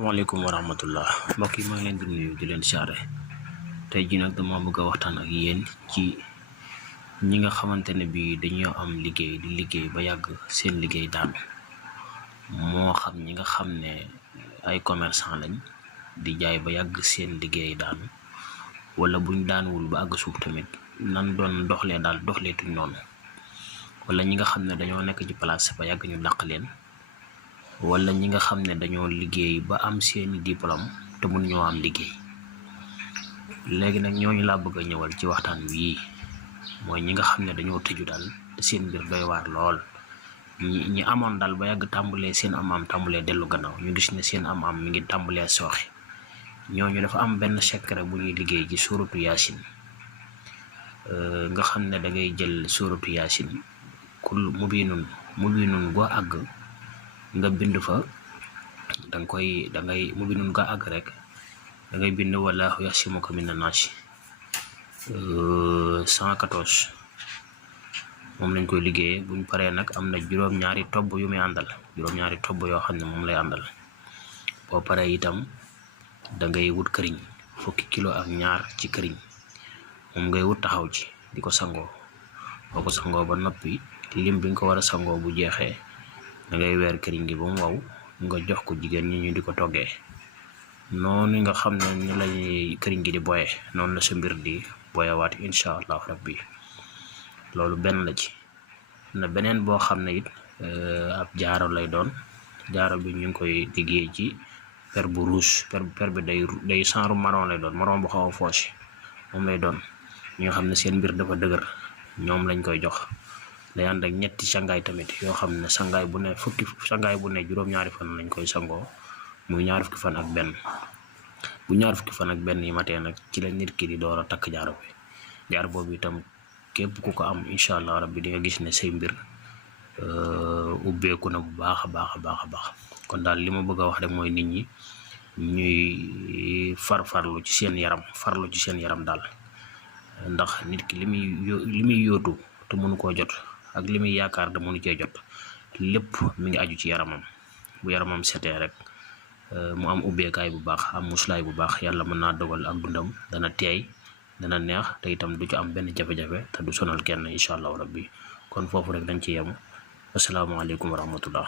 Assalamualaikum warahmatullah mbokk yi maa ngi leen di nuyu di leen siyaare tey ji nag dama bëgg a waxtaan ak yéen ci ñi nga xamante ne bi dañoo am liggéey di liggéey ba yàgg seen liggéey daanu moo xam ñi nga xam ne ay commerçant lañ di jaay ba yàgg seen liggéey daanu wala buñ daanuwul ba àgg suuf tamit nan doon doxlee daal doxleetuñ noonu wala ñi nga xam ne dañoo nekk ci place ba yàgg ñu dàq leen wala ñi nga xam ne dañoo liggéey ba am seeni diplôme te mënuñoo am liggéey léegi nag ñooñu laa bëgg a ñëwal ci waxtaan wi mooy ñi nga xam ne dañoo tëju daal te seen mbir doy waar lool ñi amoon daal ba yàgg tàmbalee seen am tàmbalee dellu gannaaw ñu gis ne seen am mi ngi tàmbalee sooxe ñooñu dafa am benn secret bu ñuy liggéey ci suuratu yaasin nga xam ne da ngay jël suuratu yaasin kul mubinun go àgg nga bind fa da ngay mubinun ga àgg rek da ngay bind wallahu yasimuka minan naasi 114 moom lañ koy liggéeyee buñ paree nag am na juróom-ñaari tobb yu muy àndal juróom-ñaari tobb yoo xam ne moom lay àndal boo paree itam da ngay wut këriñ fukki kilo ak ñaar ci këriñ moom ngay wut taxaw ci di ko sangoo boo ko sangoo ba noppi lim bi nga ko war a sangoo bu jeexee da ngay weer këriñ gi ba mu waw nga jox ko jigéen ñi ñu di ko toggee noonu nga xam ne ni lañuy këriñ gi di boye noonu la sa mbir di boyewaat incha allah rabbi loolu benn la ci na beneen boo xam ne it ab jaaro lay doon jaaro bi ñu ngi koy liggéey ci per bu rouge per bi day genre marron lay doon marron bu xaw a foosé moom lay doon ñi nga xam ne seen mbir dafa dëgër ñoom lañ koy jox day ànd ak ñetti sangaay tamit yoo xam ne sangaay bu ne juróom-ñaari fan lañ koy sangoo muy ñaar fukki fan ak benn bu ñaar fukki fan ak benn yi matee nag ci la nit ki di door a takk jaaro bi jaar boobu itam képp ku ko am incha allah rabbi di nga gis ne say mbir ubbeeku na bu baax a baax kon daal li ma bëgg a wax rek mooy nit ñi ñuy farlu ci seen yaram daal ndax nit ki li muy yóotu te mënu koo jot ak li muy yaakaar te mënu cee jot lépp mi ngi aju ci yaramam bu yaramam setee rek mu am ubbeekaay bu baax am muslaay bu baax yàlla mën naa dogal ak dundam dana teey dana neex te itam du ci am benn jafe-jafe te du sonal kenn incha allahu rabbi kon foofu rek dañ ci yem asalaamaaleykum wa rahmatullah